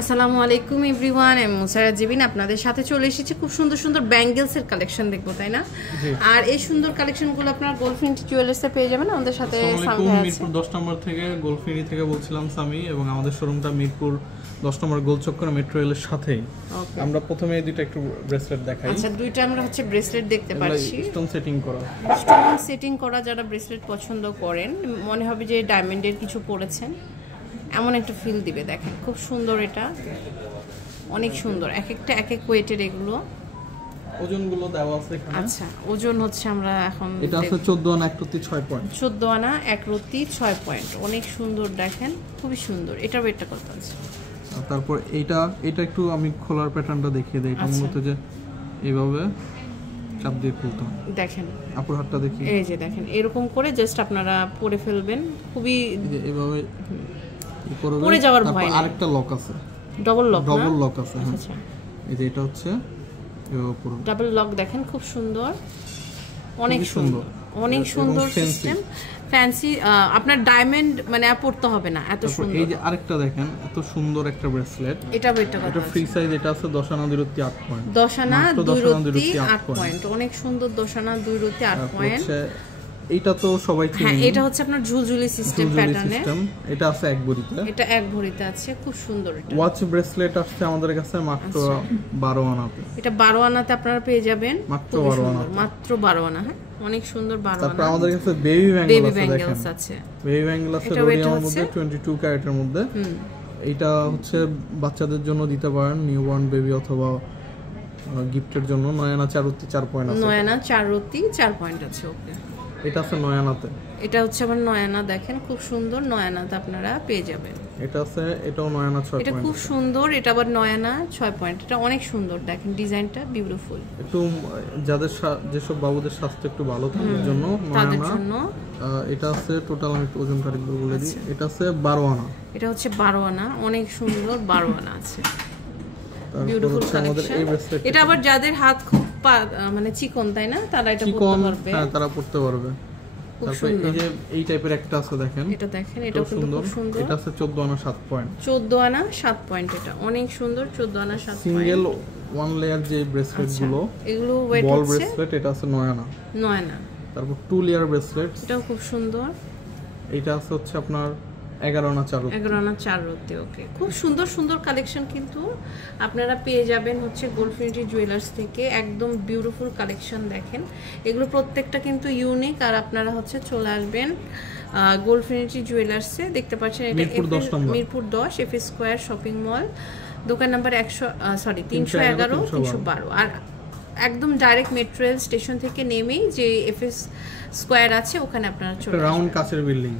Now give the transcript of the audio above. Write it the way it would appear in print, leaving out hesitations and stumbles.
আসসালামু আলাইকুম এভরিওয়ান, আমি মুসারাত জেবিন আপনাদের সাথে চলে এসেছি। খুব সুন্দর সুন্দর ব্যাঙ্গেলসের কালেকশন দেখবো, তাই না? আর এই সুন্দর কালেকশনগুলো আপনারা গোল্ডফিনিটি জুয়েলার্সে পেয়ে যাবেন। আমাদের সাথে সামি আছে, মিরপুর 10 নম্বর থেকে গোল্ডফিনি থেকে বলছিলাম সামি, এবং আমাদের শোরুমটা মিরপুর 10 নম্বর গোলচক্কর মেট্রো রেলের সাথেই। আমরা প্রথমে এই দুটো একটু ব্রেসলেট দেখাই। আচ্ছা, দুইটা আমরা হচ্ছে ব্রেসলেট দেখতে পাচ্ছি, স্টোন সেটিং করা। স্টোন সেটিং করা যারা ব্রেসলেট পছন্দ করেন, মনে হবে যে ডায়মন্ডের কিছু পরেছেন এমন একটা ফিল দিবে। দেখেন খুব সুন্দর, এটা অনেক সুন্দর, এক একটা এক এক ওয়েটের এগুলো। ওজনগুলো দেওয়া আছে এখানে। আচ্ছা, ওজন হচ্ছে আমরা এখন এটা আছে 14 আনা 1 রতি 6 পয়েন্ট। 14 আনা 1 রতি 6 পয়েন্ট, অনেক সুন্দর। দেখেন খুবই সুন্দর। এটার ওয়েটটা কত আছে? তারপর এটা একটু আমি খোলার প্যাটার্নটা দেখিয়ে দেই। এটা মূলত যে এইভাবে চাপ দিয়ে খুলতে হয়। দেখেন আপুর হাতটা দেখি, এই যে দেখেন এরকম করে জাস্ট আপনারা পরে ফেলবেন, খুবই এইভাবে করবেন। পরে যাওয়ার ভয় নেই। আরেকটা লক আছে, ডাবল লক আছে। আচ্ছা, এই যে এটা হচ্ছে ডাবল লক। দেখেন খুব সুন্দর, অনেক সুন্দর, অনেক সুন্দর সিস্টেম, ফ্যান্সি। আপনার ডায়মন্ড মানে পড়তে হবে না, এত সুন্দর। এই যে আরেকটা দেখেন, এত সুন্দর একটা ব্রেসলেট। এটা ফ্রি সাইজ, এটা আছে 10 আনা 2 রতি 8 পয়েন্ট। 10 আনা 2 রতি 8 পয়েন্ট, অনেক সুন্দর। 10 আনা 2 রতি 8 পয়েন্ট। এইটা তো সবাই চিনে। হ্যাঁ, এটা হচ্ছে আপনার ঝুলঝুলি সিস্টেম প্যাটার্নে। এটা আছে 1 ভরিতে। এটা 1 ভরিতে আছে, খুব সুন্দর। এটা ওয়াচ ব্রেসলেট আসছে আমাদের কাছে মাত্র 12 আনাতে। এটা 12 আনাতে আপনারা পেয়ে যাবেন, মাত্র 12 আনা, মাত্র 12 আনা। হ্যাঁ, অনেক সুন্দর 12 আনা। তারপর আমাদের কাছে বেবি ব্যাঙ্গেলস আছে। বেবি ব্যাঙ্গেলস আছে রোডিয়ামের মধ্যে 22 ক্যারেটের মধ্যে। এটা হচ্ছে বাচ্চাদের জন্য দিতে পারেন, নিউবর্ন বেবি অথবা গিফটের জন্য। 9 আনা 4 রতি 4 পয়েন্ট আছে। 9 আনা 4 রতি 4 পয়েন্ট আছে। ওকে, এটা আছে 9 আনাতে। এটা হচ্ছে আবার 9 আনা। দেখেন খুব সুন্দর, 9 আনাতে আপনারা পেয়ে যাবেন। এটা আছে, এটাও 9 আনা 6 পয়েন্ট। এটা খুব সুন্দর, এটা আবার 9 আনা 6 পয়েন্ট। এটা অনেক সুন্দর, দেখেন ডিজাইনটা বিউটিফুল। একটু যাদের যেসব বাবুদের স্বাস্থ্য একটু ভালো থাকার জন্য 9 আনা। এটা আছে টোটাল, আমি ওজন কারেক্ট বলে দিই, এটা আছে 12 আনা। এটা হচ্ছে 12 আনা, অনেক সুন্দর 12 আনা আছে। Beautiful collection. এটা আবার যাদের হাত খুব মানে চিকন, তাই না, তারা এটা পড়তে পারবে। হ্যাঁ, তারা পড়তে পারবে। তারপর এই যে এই টাইপের একটা আছে, দেখেন এটা দেখেন, এটা খুব সুন্দর। এটা আছে 14 আনা 7 পয়েন্ট। 14 আনা 7 পয়েন্ট, এটা অনেক সুন্দর। 14 আনা 7 পয়েন্ট। সিঙ্গেল ওয়ান লেয়ার যে ব্রেসলেট গুলো, এগুলো ওয়েট বল হচ্ছে ব্রেসলেট, এটা আছে 9 আনা। 9 আনা। তারপর 2 লেয়ার ব্রেসলেট, এটাও খুব সুন্দর। এটা আছে হচ্ছে আপনার 11 আনা 4 রতি। 11 আনা 4 রতি। ওকে, খুব সুন্দর সুন্দর কালেকশন কিন্তু আপনারা পেয়ে যাবেন হচ্ছে গোল্ডফিনিটি জুয়েলার্স থেকে। একদম বিউটিফুল কালেকশন। দেখেন এগুলো প্রত্যেকটা কিন্তু ইউনিক। আর আপনারা হচ্ছে চলে আসবেন গোল্ডফিনিটি জুয়েলার্সে। দেখতে পাচ্ছেন এটা Mirpur 10 FS square shopping mall, দোকান নাম্বার 311 312। আর একদম ডাইরেক্ট মেট্রো রেল স্টেশন থেকে নেমেই যে এফএস স্কয়ার আছে, ওখানে আপনারা চলে আসবেন। রাউন্ড কাচের বিল্ডিং।